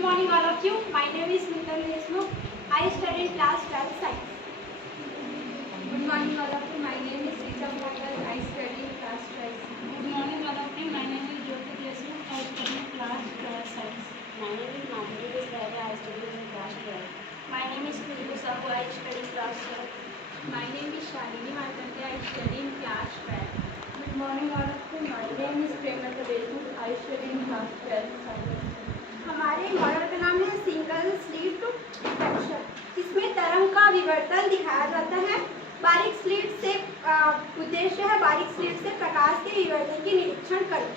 Good morning all of you. My name is Mittal Desmukh. I study in class 12 science. Good morning all of you. My name is Richa Patel. I study in class 12. Good morning all of you. My name is Jyoti Desmukh. I study in class 12 science. My name is Madhuri Desai. I study in class 12. My name is Khushbu Sahu. I study in class 12. My name is Shalini Markande. I study in class 12. Good morning all of you. My name is Premlata Desmukh. I study in class 12 science. हमारे model का नाम है single slit diffraction. इसमें तरंग का विवर्तन दिखाया जाता है। बारीक स्लिट से उद्देश्य है बारीक स्लिट से प्रकाश के विवर्तन की निरीक्षण करना।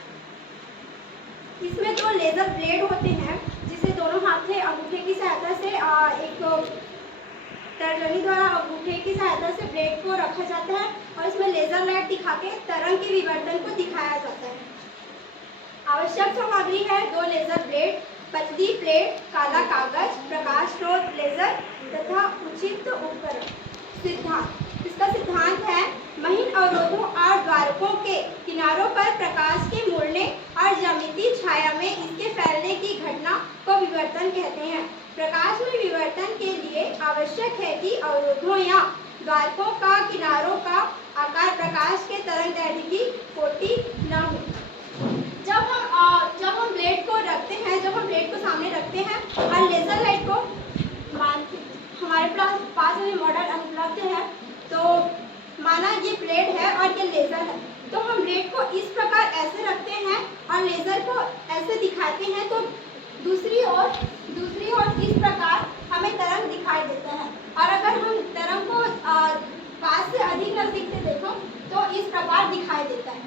इसमें दो लेजर ब्लेड होते हैं जिसे दोनों हाथ से अंगूठे की सहायता से एक तर्जनी द्वारा अंगूठे की सहायता से ब्लेड को रखा जाता है और इसमें लेजर लाइट दिखा के तरंग के विवर्तन को दिखाया जाता है। आवश्यक सामग्री है दो लेजर ब्लेड, पतली प्लेट, काला कागज, प्रकाश स्रोत लेजर तथा उचित उपकरण। सिद्धांत, इसका सिद्धांत है महीन अवरोधों और द्वारकों के किनारों पर प्रकाश के मुड़ने और ज्यामितीय छाया में इसके फैलने की घटना को विवर्तन कहते हैं। प्रकाश में विवर्तन के लिए आवश्यक है कि अवरोधों या द्वारकों का किनारों का आकार प्रकाश के तरंगदैर्घ्य की कोटि न हो। जब हम ब्लेड को रखते हैं, जब हम ब्लेड को सामने रखते हैं और लेजर लाइट को हमारे पास में मॉडल अनुपलब्ध है, तो माना ये ब्लेड है और ये लेजर है, तो हम ब्लेड को इस प्रकार ऐसे रखते हैं और लेजर को ऐसे दिखाते हैं, तो दूसरी ओर इस प्रकार हमें तरंग दिखाई देता है। और अगर हम तरंग को पास से अधिक नजदीक से देखो तो इस प्रकार दिखाई देता है।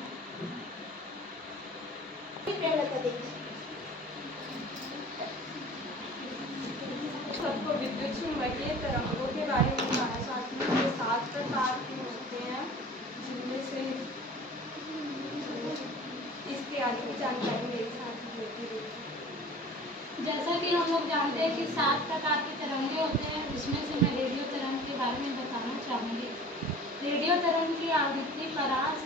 सबको विद्युत चुम्बकीय तरंगों के बारे में बताना चाहती हूँ। ये 7 प्रकार के होते हैं, जिनमें से इसके आगे की जानकारी मेरे साथ होती है। जैसा कि हम लोग जानते हैं कि 7 प्रकार के तरंगे होते हैं, उसमें से मैं रेडियो तरंग के बारे में बताना चाहूँगी। रेडियो तरंग की आवृत्ति परास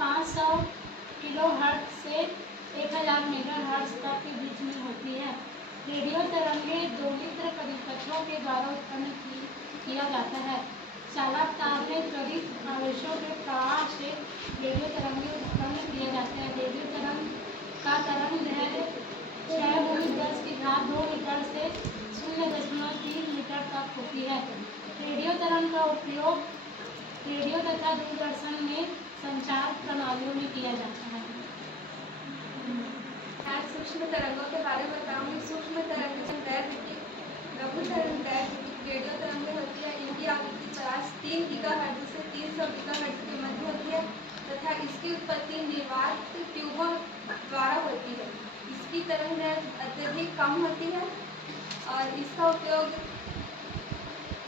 500 किलोहर्ट्ज से 1000 मेगाहर्ट्ज तक के बीच में होती है। रेडियो तरंगे दोलित्र परिपथों के द्वारा उत्पन्न किया जाता है। चालक तार में त्वरित आवेशों के प्रवाह से रेडियो तरंगे उत्पन्न किए जाते हैं। रेडियो तरंग का तरंगदैर्घ्य 6×10⁻² मीटर से 0.3 मीटर तक होती है। रेडियो तरंग का उपयोग रेडियो तथा दूरदर्शन में संचार प्रणालियों में किया जाता है। आज सूक्ष्म तरंगों के बारे में बताऊंगी। सूक्ष्म तरंग लघु तरंगदैर्घ्य रेडियो तरंगें होती है। इनकी आवृत्ति 3 गीगाहर्ट्ज से 300 गीगाहर्ट्ज के मध्य होती है तथा इसकी उत्पत्ति निर्वात ट्यूबों द्वारा होती है। इसकी तरंगदैर्घ्य अत्यधिक कम होती है और इसका उपयोग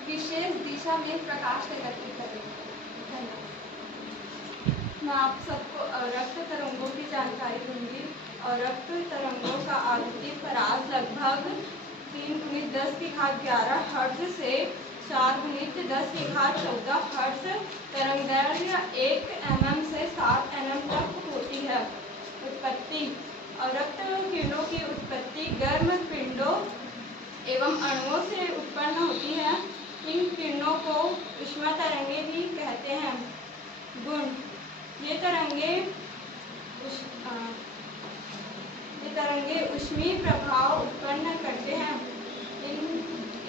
विशेष दिशा में प्रकाश के गति करेगा। धन्यवाद। मैं आप सबको रक्त तरंगों की जानकारी दूंगी। और रक्त तरंगों का आवृत्ति परास लगभग 3×10⁻11 हर्ट्ज से 4×10⁻14 हर्ट्ज तरंगदैर्घ्य 1 mm से 7 mm तक होती है। उत्पत्ति और रक्त किरणों की उत्पत्ति गर्म पिंडों एवं अणुओं से उत्पन्न होती है। इन किरणों को ऊष्मा तरंगे भी कहते हैं। गुण, ये तरंगे ऊष्मीय प्रभाव उत्पन्न करते हैं।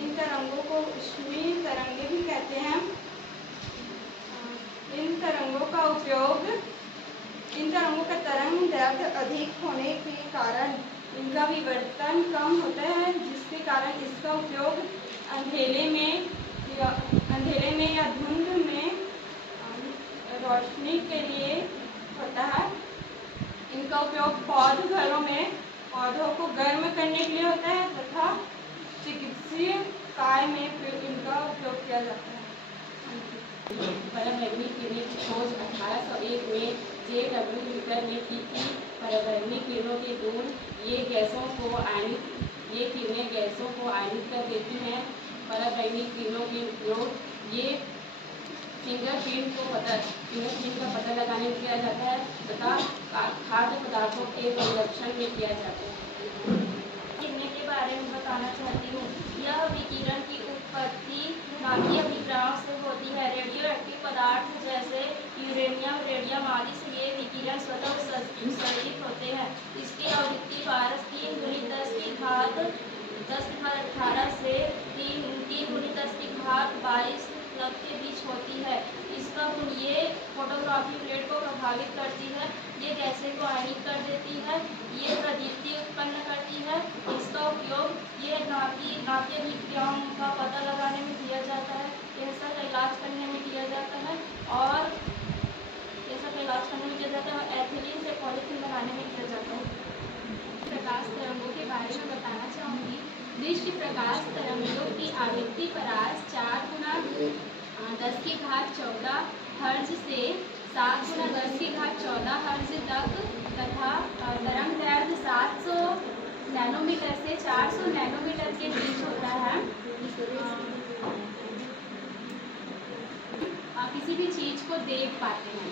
इन तरंगों को ऊष्मीय तरंगे भी कहते हैं। इन तरंगों का तरंगदैर्घ्य अधिक होने के कारण इनका विवर्तन कम होता है, जिसके कारण इसका उपयोग अंधेरे में या धुंध में रोशनी के लिए होता है। इनका उपयोग पौध घरों में पौधों को गर्म करने के लिए होता है तथा चिकित्सीय कार्य में इनका उपयोग किया जाता है। पराबैंगनी किरणें की खोज 1801 में J.W. हीटर ने की थी। पराबैंगनी किरणों के गुण, ये किरणें गैसों को आयनित कर देती हैं। पराबैंगनी किरणों के उपयोग ये फिंगरप्रिंट का पता लगाने में किया जाता है तथा खाद्य पदार्थों के संरक्षण में किया जाता है। किरणें के बारे बताना चाहती हूँ। यह विकिरण की उत्पत्ति नाभिकीय विकिरणों से होती है। रेडियो एक्टिव पदार्थ जैसे यूरेनियम, रेडियम आदि से ये विकिरण स्वतः उत्सर्जित होते हैं। इसकी आवृत्ति पारस 3 × 10 की घात 18 से 3 × 10 की घात 22 तक के बीच होती है। इसका गुण ये फोटोग्राफी प्लेट को प्रभावित करती है, ये गैसें को आयनित कर देती है, ये प्रदीप्ति उत्पन्न करती है। इसका उपयोग ये नाभिकीय विकिरणों का पता लगाने में किया जाता है, कैंसर का इलाज करने में किया जाता है और एथिलीन से पॉलीथीन बनाने में किया जाता है। प्रकाश तरंगों के बारे में बताना चाहूँगी। दृश्य प्रकाश तरंगों की आवृत्ति परास 4 × 10 की घात 14 हर्ट्ज से 7 × 10 की घात 14 हर्ट्ज तक तथा तरंग दैर्घ्य 700 नैनोमीटर से 400 नैनोमीटर के बीच होता है। किसी भी चीज़ को देख पाते हैं।